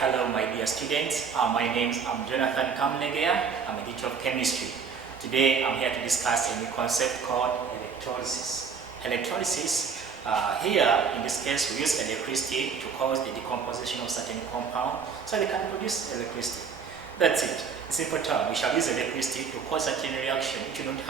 hello my dear students. My name is Jonathan Kamulegeya. I'm a teacher of chemistry. Today I'm here to discuss a new concept called electrolysis. Electrolysis, here in this case we use electricity to cause the decomposition of certain compound so they can produce electricity. That's it. In simple terms, we shall use electricity to cause certain reaction which will not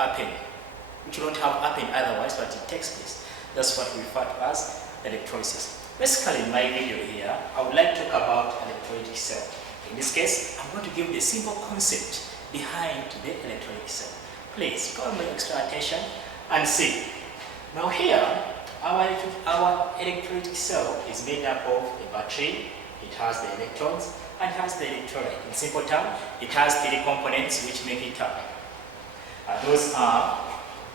happen, otherwise, but it takes place. That's what we refer to as electrolysis. Basically, in my video here, I would like to talk about electrolytic cell. In this case, I'm going to give the simple concept behind the electrolytic cell. Please go with extra attention and see. Now here, our electrolytic cell is made up of a battery. It has the electrons and it has the electrolyte. In simple terms, it has three components which make it up. Those are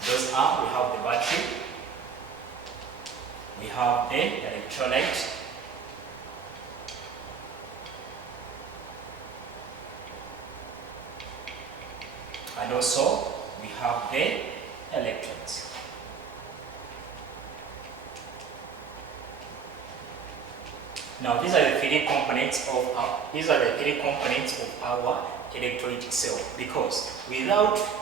we have the battery, we have the electrolyte, and also we have the electrons. Now these are the three components of our electrolytic cell, because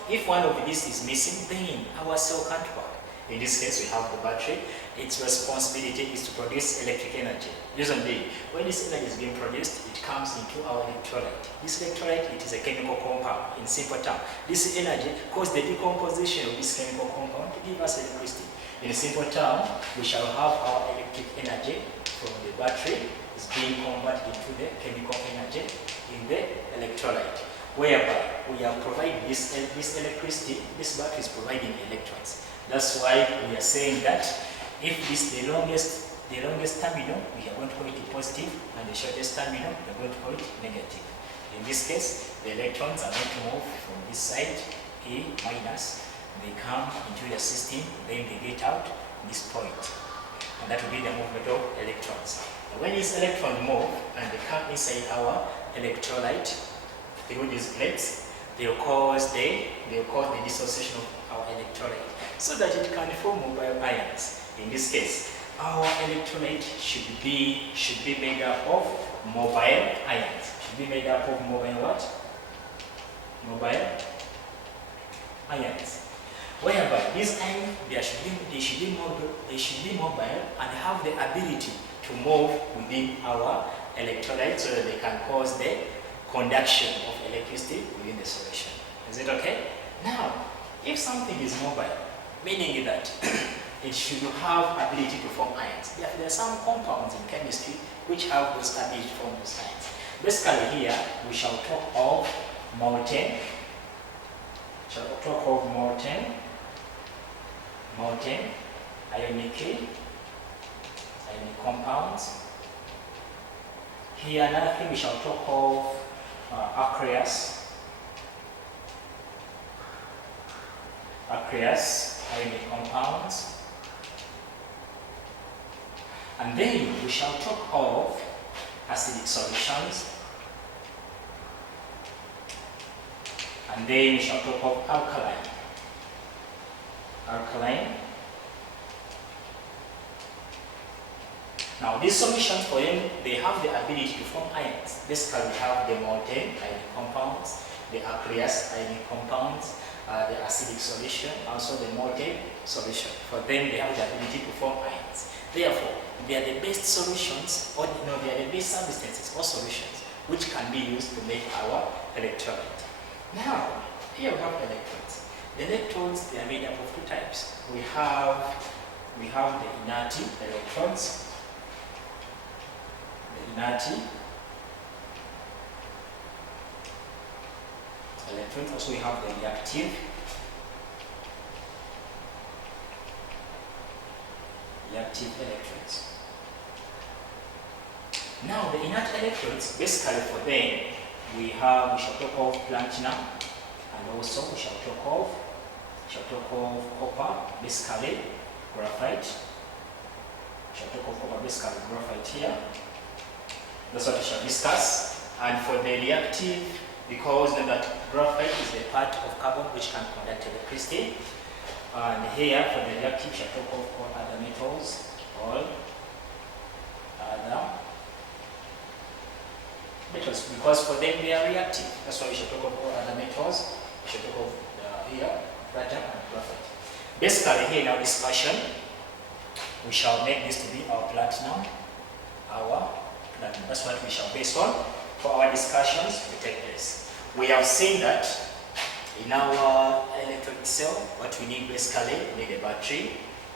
if one of these is missing, then our cell can't work. In this case, we have the battery. Its responsibility is to produce electric energy. Usually, when this energy is being produced, it comes into our electrolyte. This electrolyte, it is a chemical compound. In simple terms, this energy causes the decomposition of this chemical compound to give us electricity. In simple terms, we shall have our electric energy from the battery is being converted into the chemical energy in the electrolyte, whereby we are providing this electricity. This battery is providing electrons. That's why we are saying that if this is the longest terminal, we are going to call it positive, and the shortest terminal, we are going to call it negative. In this case, the electrons are going to move from this side, A minus, they come into the system, then they get out this point. And that will be the movement of electrons. And when these electrons move and they come inside our electrolyte through these plates, they will cause the dissociation of our electrolyte so that it can form mobile ions. In this case, our electrolyte should be made up of mobile ions. Should be made up of mobile what? Mobile ions. Whereby these ions, they should be mobile and have the ability to move within our electrolyte so that they can cause the conduction of electricity within the solution. Is it okay? Now, if something is mobile, meaning that it should have ability to form ions. There are some compounds in chemistry which have those ability to form those ions. Basically here, we shall talk of molten ionic compounds. Here another thing we shall talk of aqueous ionic compounds. And then we shall talk of acidic solutions. And then we shall talk of alkaline. Now these solutions, for them, they have the ability to form ions. Basically, we have the molten ionic compounds, the aqueous ionic compounds, the acidic solution, also the molten solution. For them, they have the ability to form ions. Therefore, they are the best solutions, or they are the best substances or solutions which can be used to make our electrolyte. Now, here we have electrons. The electrons, they are made up of two types. We have the inert electrons. The inert electrons. Also, we have the reactive electrons. Now, the inert electrons, basically for them, we shall talk of platinum, and also we shall talk of copper, basically graphite. We shall talk of copper, basically graphite here. That's what we shall discuss. And for the reactive, because that graphite is the part of carbon which can conduct electricity. And here for the reactive, we shall talk of all other metals, all other metals, because for them they are reactive. That's why we should talk of all other metals. We should talk of here platinum and graphite. Basically, here in our discussion, we shall make this to be our platinum. That's what we shall base on for our discussions to take place. We have seen that in our electronic cell, what we need basically, we need a battery,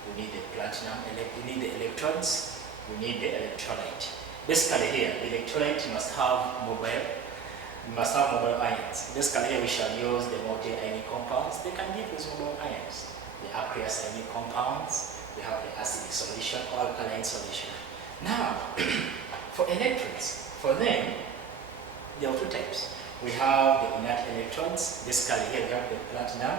we need the platinum, we need the electrons, we need the electrolyte. Basically here, the electrolyte must have mobile ions. Basically here we shall use the multi-ionic compounds. They can give us mobile ions. The aqueous ionic compounds, we have the acidic solution, alkaline solution. Now, for electrons, for them, there are two types. We have the inert electrons. Basically here we have the platinum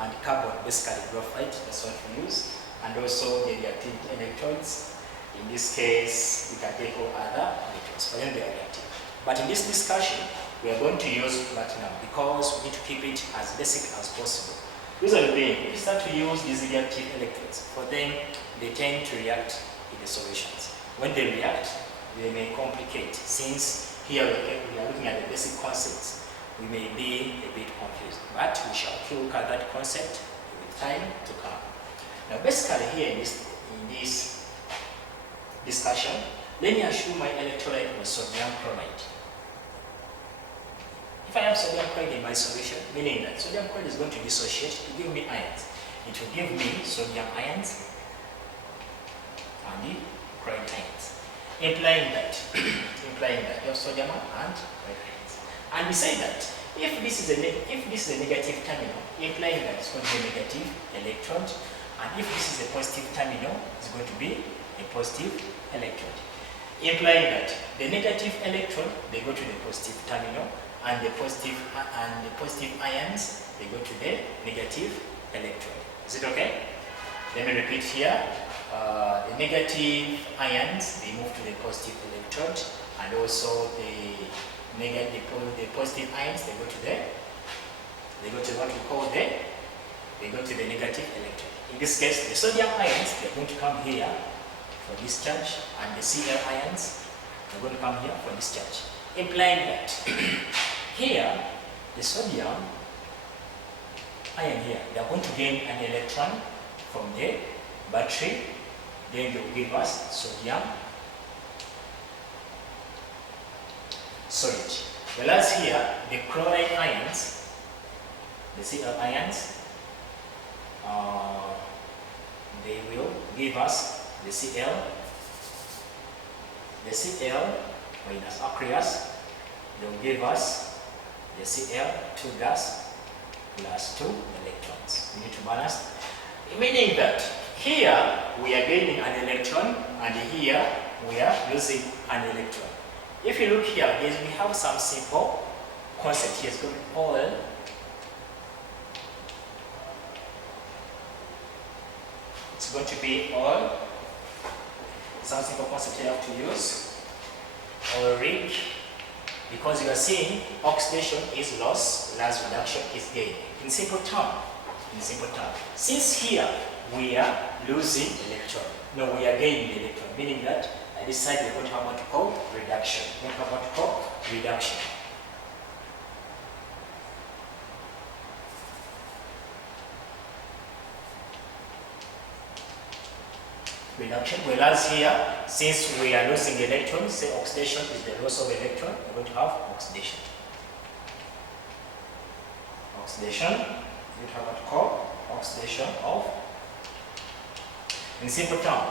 and carbon, basically graphite, that's what we use. And also the reactive electrons. In this case, we can take all other electrons. For them, they are reactive. But in this discussion, we are going to use platinum because we need to keep it as basic as possible. Reason being, if we start to use these reactive electrons, for them, they tend to react in the solutions. When they react, they may complicate. Since here we are looking at the basic concepts, we may be a bit confused. But we shall look at that concept with time to come. Now, basically here in this discussion, let me assume my electrolyte was sodium chloride. If I have sodium chloride in my solution, meaning that sodium chloride is going to dissociate to give me ions. It will give me sodium ions and the chloride ions, implying that you have sodium and chloride ions. And we say that if this is a negative terminal, implying that it's going to be a negative electron, and if this is a positive terminal, it's going to be a positive electron, implying that the negative electron, they go to the positive terminal, and the positive ions, they go to the negative electron. Is it okay? Let me repeat here. The negative ions, they move to the positive electron, and also the positive ions, they go to what we call they go to the negative electron. In this case, the sodium ions, they're going to come here for discharge, and the Cl ions are going to come here for discharge, implying that here the sodium ion here, they are going to gain an electron from the battery, then they will give us sodium solid. Whereas here the chloride ions, the Cl ions, they will give us the Cl minus aqueous, they will give us the Cl2 gas plus 2 electrons. We need to balance, meaning that here we are gaining an electron and here we are losing an electron. If you look here, we have some simple concept here. It's going to be all some simple concept you have to use, or read, because you are seeing oxidation is loss, whereas reduction is gain. In simple term, since here we are losing electron, no, we are gaining electron, meaning that at this side we're going to have what we call reduction. Whereas here, since we are losing electrons, say oxidation is the loss of electron, we're going to have oxidation. We have what we call oxidation of. In simple term,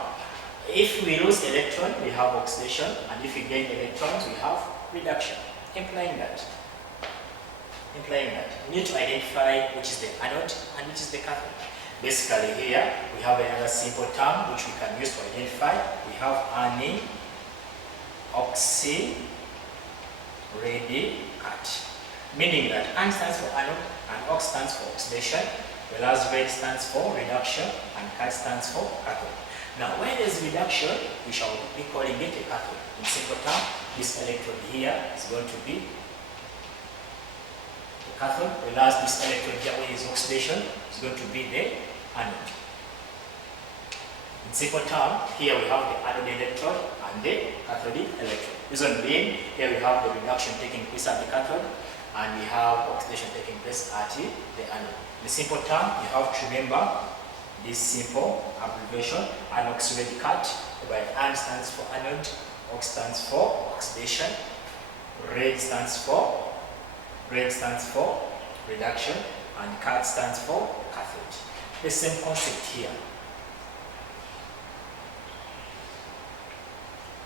if we lose electron, we have oxidation, and if we gain electrons, we have reduction. Implying that we need to identify which is the anode and which is the cathode. Basically here, we have another simple term which we can use to identify. We have aniline oxyradicat, meaning that An stands for anode and Ox stands for oxidation, whereas Rad stands for reduction and Cat stands for cathode. Now, when there is reduction, we shall be calling it a cathode. In simple term, this electrode here is going to be the cathode, whereas this electrode here, where is oxidation, is going to be the anode. In simple term, here we have the anode electrode and and the cathode electrode. Reason being, here we have the reduction taking place at the cathode, and we have oxidation taking place at the anode. In simple term, you have to remember this simple abbreviation, anoxyradicate, whereby An stands for anode, Ox stands for oxidation, Rad stands for reduction, and Cat stands for cathode. The same concept here.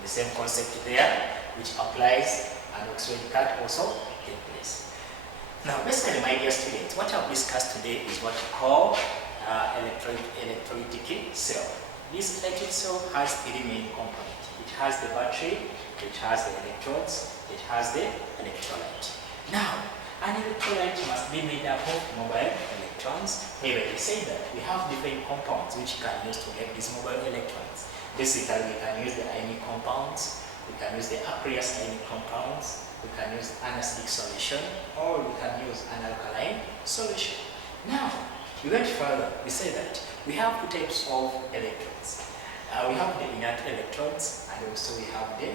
The same concept there, which applies, and oxyradicate also take place. Now, basically, my dear students, what I've discussed today is what we call electrolytic cell. This electric cell has three main components. It has the battery, it has the electrodes, it has the electrolyte. Now, an electrolyte must be made up of mobile electrons. Maybe they say that we have different compounds which can use to get these mobile electrons. Basically, we can use the ionic compounds, we can use the aqueous ionic compounds, we can use an acidic solution, or we can use an alkaline solution. Now, we went further. We say that we have two types of electrodes. We have the inert electrodes, and also we have the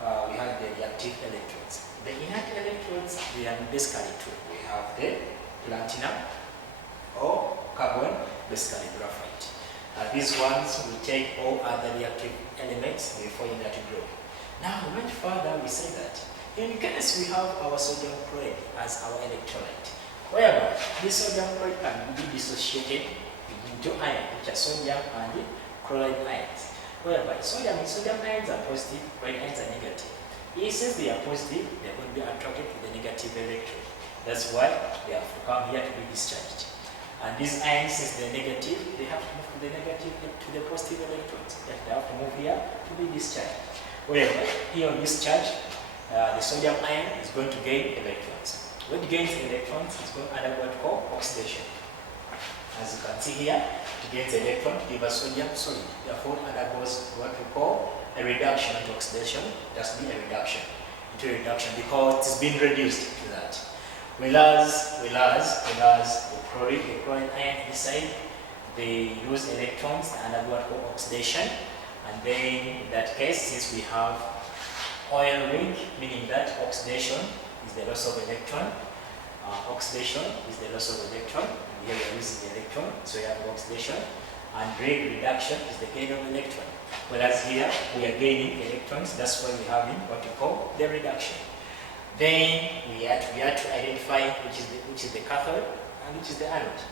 reactive electrodes. The inert electrodes, they are basically two. We have the platinum or carbon, basically graphite. These ones will take all other reactive elements before inert group. Now, we went further. We say that in case we have our sodium chloride as our electrolyte, whereby this sodium chloride can be dissociated into ions, which are sodium and chloride ions. Whereby sodium ions are positive, chloride ions are negative. Since they are positive, they are going to be attracted to the negative electron. That's why they have to come here to be discharged. And these ions, since they're negative, they have to move from the negative to the positive electrons. They have to move here to be discharged. Whereby here on this charge, the sodium ion is going to gain electrons. When it gains electrons, it's going to undergo what we call oxidation. As you can see here, it gains electron to give us sodium solid. Therefore, it undergoes what we call a reduction into oxidation. It has to be a reduction into reduction because it's been reduced to that. Whereas the chlorine ion this side, they lose electrons and undergo what we call oxidation. And then in that case, since we have oil ring, meaning that oxidation is the loss of electron. Oxidation is the loss of electron. And here we are losing the electron, so we have oxidation. And reduction is the gain of electron. Whereas here we are gaining electrons, that's why we are having what we call the reduction. Then we have to identify which is the cathode and which is the anode.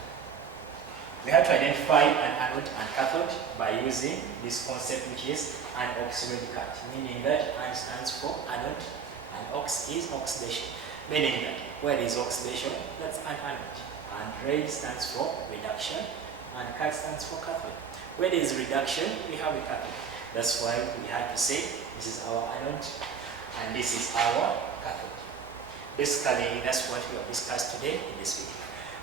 We have to identify an anode and cathode by using this concept, which is an oxyradicate, meaning that An stands for anode and Ox is oxidation, meaning that where there is oxidation, that's an anode, and Rad stands for reduction, and Cat stands for cathode. Where there is reduction, we have a cathode. That's why we had to say this is our anode and this is our cathode. Basically, that's what we have discussed today in this video.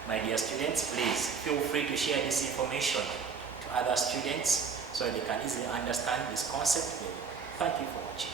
My dear students, please feel free to share this information to other students so they can easily understand this concept. Thank you for watching.